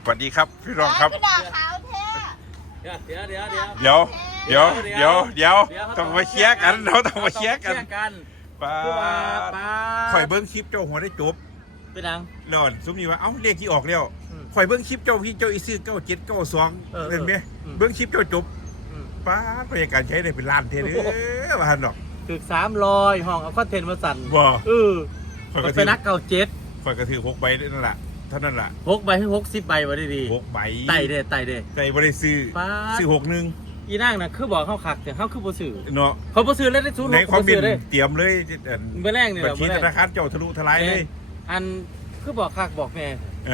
วัสดีครับพี่รองครับด่าขาวแท้เดี๋ยวต้องมาเคลียร์กันเราต้องมาเคลียร์กันป้าข่อยเบิ้งคลิปเจ้าหัวได้จบเป็นยังหลอนซุ้มนี่ว่าเอ้าเลขที่ออกแล้วข่อยเบิ้งคลิปเจ้าพี่เจ้าอีซื้อ9792เห็นไหมเบิ้งคลิปเจ้าจบป้าบรรยากาศใช้ได้เป็นล้านเท่เลยว่าหันดอกถึง300ห้องเอาคอนเทนต์มาสั่นข่อยก็เป็นนักเก่า7 ข่อยก็ถือ6ใบนั่นแหละเท่านั้นแหละ 6ใบให้60ใบมาดี 6ใบไต่เด้ไต่บ่ได้ซื้อ61 อีนางน่ะคือบอกเขาคักแต่เขาคือบ่ซื้อเนาะเขาบ่ซื้อแล้วได้ 06ในความเป็นเตรียมเลยเมื่อแรกนี่บัญชีธนาคารเจ้าทะลุทลายเลยอันคือบอกคักบอกแน่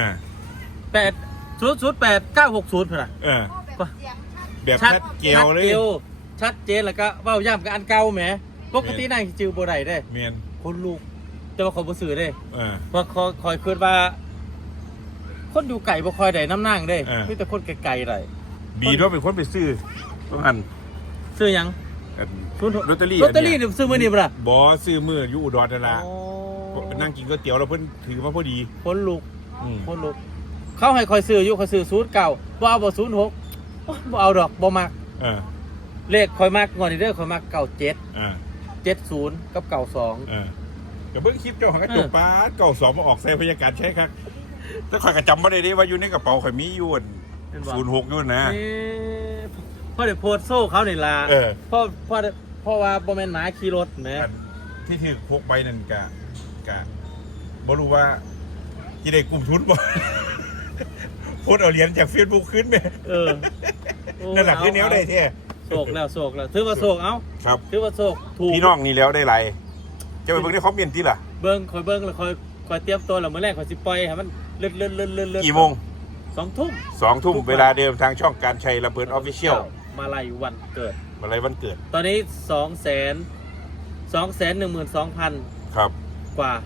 8008-960พุ่นน่ะแบบชัดเจนเลยชัดเจนแล้วก็เว้าย้ำกับอันเก่าแหมปกตินางสิจื้อบ่ได้เด้แม่นคนลูกแต่ว่าเขาบ่ซื้อเด้เพราะคอยคิดว่าคนอยู่ไก่บ่คอยได้น้ำนางเด้มีแต่คนไกลๆได้บีด้วยเป็นคนไปซื้อประมาณซื้อยังลอตเตอรี่ซื้อมื้อนี้บ่ล่ะบ่ซื้อมื้ออยู่อุดรนั่นล่ะนั่งกินก๋วยเตี๋ยวแล้วเพิ่นถือมาพอดีคนลูกเขาให้คอยซื้ออยู่เขาซื้อ09บ่เอาบ่06บ่เอาดอกบ่มักเลขคอยมักงอนนี่เด้อคอยมัก97 70กับ92 ก็เบิ่งคลิปเจ้าของกระจกป้า92มาออกใส่พยากาศใช้ครับแต่ข่อยก็จำบ่ได้เด้ว่าอยู่ในกระเป๋าข่อยมีอยู่06อยู่นะพ่อได้โพสโซ่เขานี่ล่ะพ่อว่าบ่แม่นหมาขี่รถแหมที่ถือพกใบนั่นกะบ่รู้ว่าสิได้กลุ่มทุนบ่โพสเอาเหรียญจาก Facebook ขึ้นแม่นั่นล่ะคือแนวได้แท้โศกแล้วถือว่าโศกเอ้าครับถือว่าโศกถูกพี่น้องนี่แล้วได้ไรจะไปเบิ่งในคอมเมนต์ติล่ะเบิ่งคอยเบิ่งแล้วคอยเตรียมตัวแล้วมื้อแรกคอยสิปล่อยให้มันเลื่อนกี่โมง 2 ทุ่มเวลาเดิมทางช่องการชัยระเบิดออฟฟิเชียลมาลัยวันเกิดตอนนี้212,000 ครับกว่า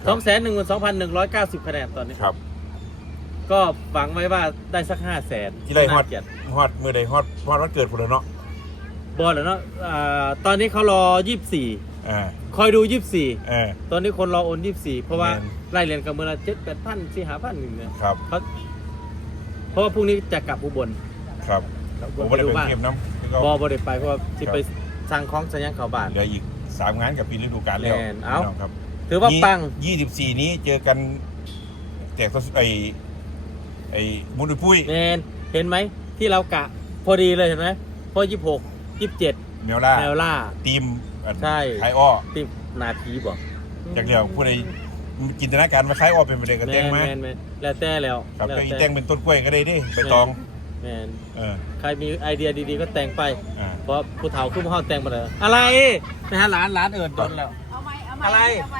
212,190 คะแนนตอนนี้ครับก็หวังไว้ว่าได้สัก 500,000 ที่ได้ฮอดมื้อใดฮอดวันเกิดพุ่นแล้วเนาะบ่แล้วเนาะตอนนี้เขารอ24คอยดู24ตอนนี้คนรอโอน24เพราะว่าไล่เรียนกันมื้อละ 7-8,000 4-5,000นึงเนี่ยครับเพราะว่าพรุ่งนี้จะกลับอุบลครับผมบ่ได้ไปเก็บน้ำบ่ได้ไปเพราะว่าสิไปสั่งของสัญญาณเข้าบ้านเหลืออีก3งานกับปีฤดูกาลแล้วครับถือว่าปัง 24นี้เจอกันแจกไอ้มุนปุ้ยเห็นไหมที่เรากะพอดีเลยเห็นไหมพอ26 27แมวล่าทีมใช่ขายอ้อทีมนาทีบอกจากเดียวผู้ใดจินตนาการมาขายอ้อเป็นประเด็นกันแตงไหมแล้วแต่แล้วครับก็อีแตงเป็นต้นกล้วยก็ได้ดิใบตองใครมีไอเดียดีๆก็แต่งไปเพราะผู้เฒ่าขึ้นมาห้องแต่งมาเลยอะไรนะฮะร้านเอิญจนแล้วอะไร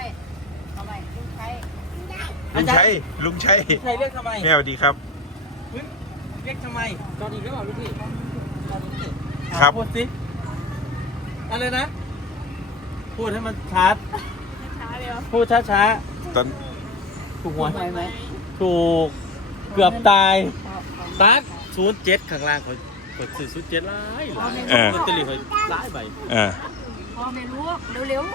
ลุงชัยเรียกทำไมแม่สวัสดีครับเรียกทำไมจอดอีกแล้วเหรอลูกพี่ครับพูดสิอะไรนะพูดให้มันชัดพูดช้าตอนถูกหัวไหมถูกเกือบตายตัด07ข้างล่างเขาซื้อ07ล้านลอตเตอรี่เขาล้านใบพอไม่รู้เร็ว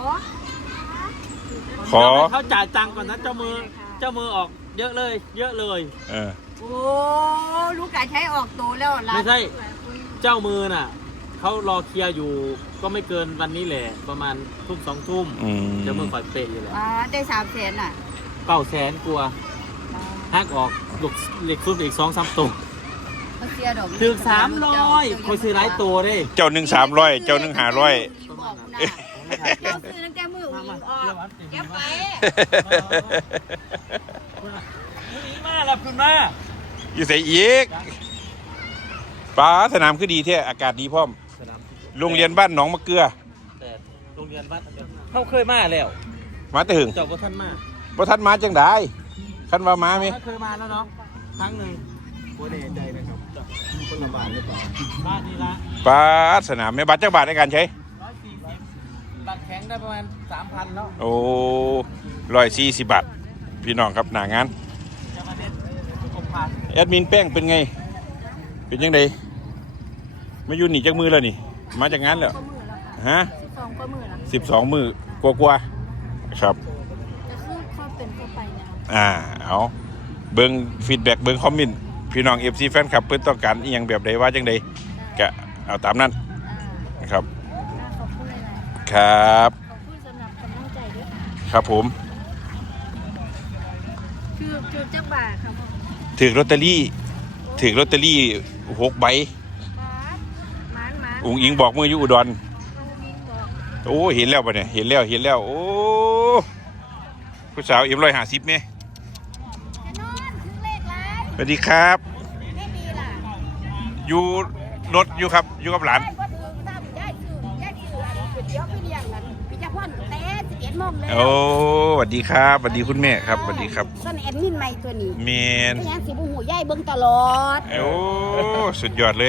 ขอเขาจ่ายตังค์ก่อนนะเจ้ามือออกเยอะเลยโอ้ลูกไก่ใช้ออกโตแล้วไม่ใช่เจ้ามือน่ะเขารอเคลียร์อยู่ก็ไม่เกินวันนี้แหละประมาณทุ่ม2 ทุ่มเจ้ามือคอยเปย์อยู่แหละได้300,000อ่ะ 900,000กลัวฮักออกเหล็กซุปอีก 2-3 ตัวถึง300คอยซื้อหลายตัวได้เจ้า1 300เจ้า1 500 ซื้อตั้งแต่มือวิ่งออกแกไปมาแล้วคุณมาอยู่ใส่อีกป้าสนามคือดีแท้อากาศดีพร้อมโรงเรียนบ้านหนองมะเกลือแต่โรงเรียนบ้านเขาเคยมาแล้วมาแต่ถึงเจ้าบ่ทันมาจังได้คันว่ามาไหมเคยมาแล้วเนาะครั้งหนึ่งโคตรใจนะครับคนละบาทหรือเปล่าบ้านนี้ละป้าสนามในบัตรจักบาทในการใช้ 140บัตรแข็งได้ประมาณ 3,000 แล้วโอ้140 บาทพี่น้องครับหน้างานแอดมินแป้งเป็นไงเป็นยังไงไม่อยู่หนีจากมือแล้วนี่มาจากงานแล้วฮะ12 มือกว่าครับจะคือเขาเป็นเข้าไปนะเอาเบิ้งฟีดแบ็กเบิ้งคอมเมนต์พี่น้อง FC แฟนคลับเพิ่นต้องการอีหยังแบบใดว่าจังใดก็เอาตามนั้นนะครับขอบคุณเลยครับขอบคุณสำหรับกำลังใจด้วยค่ะครับผมคือจักบาทครับผมถือลอตเตอรี่6 ใบมันอุ๋งอิงบอกมืออยู่อุดรวิ่งบอกโอ้เห็นแล้วป่ะเนี่ยเห็นแล้วโอ้ผู้สาวM150เนี่ยจะนอนถึงเลขไรสวัสดีครับไม่มีล่ะอยู่รถอยู่ครับอยู่กับหลานได้ก็ถือตามได้คืออันก๋วยเตี๋ยวพี่เลี้ยงกันพี่จะพ่อนแต่11 โมงเลยโอ้สวัสดีครับสวัสดีคุณแม่ครับสวัสดีครับส่วนแอดมินใหม่ตัวนี้เมนเป็นยังสิบุหูย่ายเบิ่งตลอดโอ้สุดยอดเลย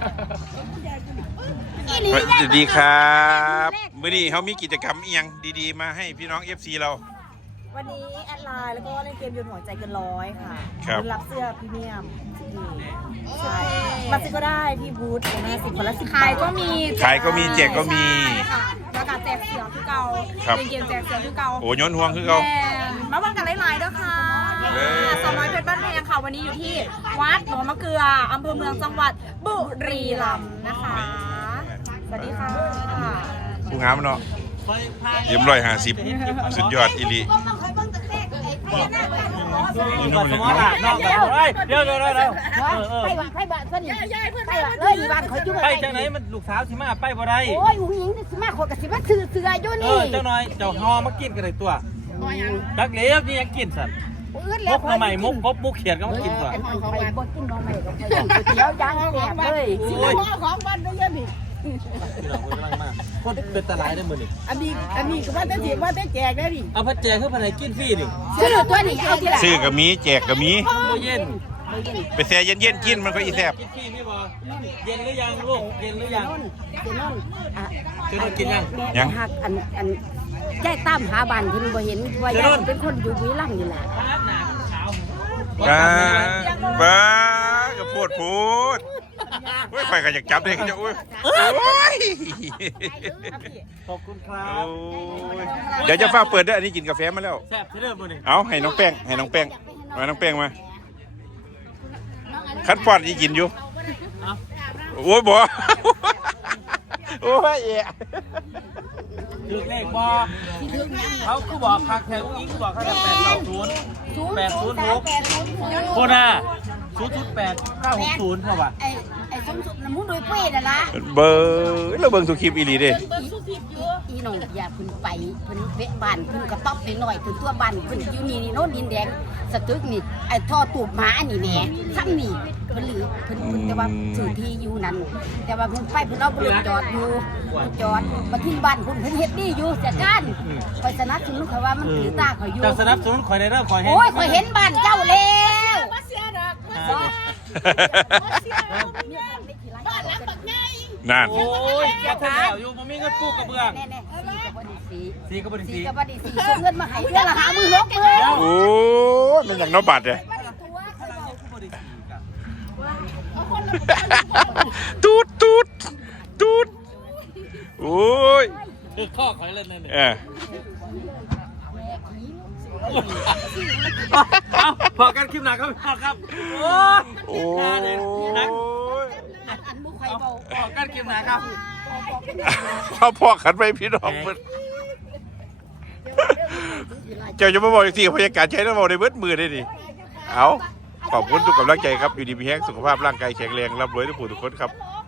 อีหลีสย่ายวัสดีครับมื้อนี้เขามีกิจกรรมอีหยังดีๆมาให้พี่น้อง FC เราวันนี้แอดไลน์แล้วก็เล่นเกมโยนหัวใจเกันร้อยค่ะครับรับเสื้อพรีเมียมใช่มาซื้อก็ได้ที่บูธนะ10 คนละ10 ขายก็มีขายก็มีแจกก็มีค่ะแล้วก็แจกเสียงคือเก่าครับเป็นเกมแจกเสียงคือเก่าโอ้ย้อนห่วงคือเขาแม่มาวันกันหลายๆด้วยค่ะเย้สาวน้อยเพชรบ้านแพงค่ะ วันนี้อยู่ที่วัดหนองมะเกลืออำเภอเมืองจังหวัดบุรีรัมย์นะคะ สวัสดีค่ะผู้งามเนาะM150สุดยอดอีหลีนี่ก่อนสมอล่ะนอกกันเฮ้ยเดี๋ยวไปบ้านเพิ่นไปบ้านเลยมีบ้านเขาอยู่ไปจังไหนมันลูกสาวสิมาไปบ่ได้โอ้ยอุ้งอิงนี่สิมาขอกับสิมาซื้อเสื้ออยู่เอนี่อเจ้าน้อยเจ้าฮอมากินกันเลยตัวจักเหลวนี่ยังกินสัตว์อื้อมแล้วกหน่อใหม่มกกบมุกเขียดก็มากินตัวไปบ่กินน้องใหม่ก็ไปก๋วยเตี๋ยวยางแตกเลยโอ้ยของบ้านได้ยังนี่กำลังมากคนเป็นตะไลได้มื้อนี่อันนี้ก็ว่าจะเสียว่าจะแจกได้ดิเอาพัดแจกคือพันไหนกินฟรีนี่ซื้อตัวนี้เอาทีละซื้อก็มีแจกก็มีบ่เย็นไปแซ่เย็นๆกินมันก็อีแซ่บกินฟรีไม่บ่เย็นหรือยังลูกเย็นหรือยังเดี๋ยวนั่นอ่ะซื้อมากินยังแม่หักอันยายตามหาบ้านเพิ่นบ่เห็นว่ายายเป็นคนอยู่บุรีรัมย์นี่แหละบ้าบ้าก็พูดโอ้ยไฟก็อยากจับเลยก็จะโอ้ยโอ้ยขอบคุณครัโอ้บยเดี๋ยวจะฟ้าเปิดด้วยอันนี้กินกาแฟมาแล้วแซ่บเด้อมื้อนี้เอาให้น้องแป้งมาน้องแป้งมาคัดปอดที่กินอยู่เอาโอ้ยบ่โอ้ยเอะถือเลขบ่เขาคือบอกคักแท้อุ้งอิงบอกเขาจะ806โคน่า008 960เขาว่าไอ้สมสุขน้ำมูกโดยเป้นั่นล่ะเบอร์เราเบิ่งสุคลิปอีหลีเด้อีน้องอย่าเพิ่นไปเพิ่นเวะบ้านเพิ่นกระต๊อบหน่อยๆถึงตัวบ้านเพิ่นอยู่นี่โน่นดินแดงสตึกนี่ไอ้ท่อตูบหมาอันนี้แหน่ซ้ำนี่เพิ่นหรือเพิ่นแต่ว่าถือที่อยู่นั่นแต่ว่าเพิ่นไปเพิ่นเอารถจอดอยู่จอดมาที่บ้านเพิ่นเฮ็ดดีอยู่จัดการคอยสนับสนุนเขาว่ามันถือตาเขาอยู่เจ้าสนับสนุนข่อยได้เด้อข่อยให้โอ้ยคอยเห็นบ้านเจ้าแล้วนั่นโอ้ยแกทำแล้วอยู่บ่มีเงินปลูกกระเบื้องแน่ๆสีกับบดีสีสีก็บ่ได้สีสีกับบดีสีส่งเงินมาให้เดือนละ56,000 โอ้ยมันอย่างน้อบัตรเลยตูดโอ้ยคือข้อข่อยเล่นนั่นนี่ เอาพอกันคลิปหนักครับโอ้ยโอ้น่าเลยนักยอันบุคคลเบาพอกันคลิปหนักครับเอาพ่อขันไปพี่น้องเพิ่นเจ้าจะมาบอกอีกทีพยากาศใช้แล้วบอกในเบิดมือได้ดิเอาขอบคุณทุกกำลังใจครับอยู่ดีมีแห้งสุขภาพร่างกายแข็งแรงร่ำรวยทุกผู้ทุกคนครับโอ้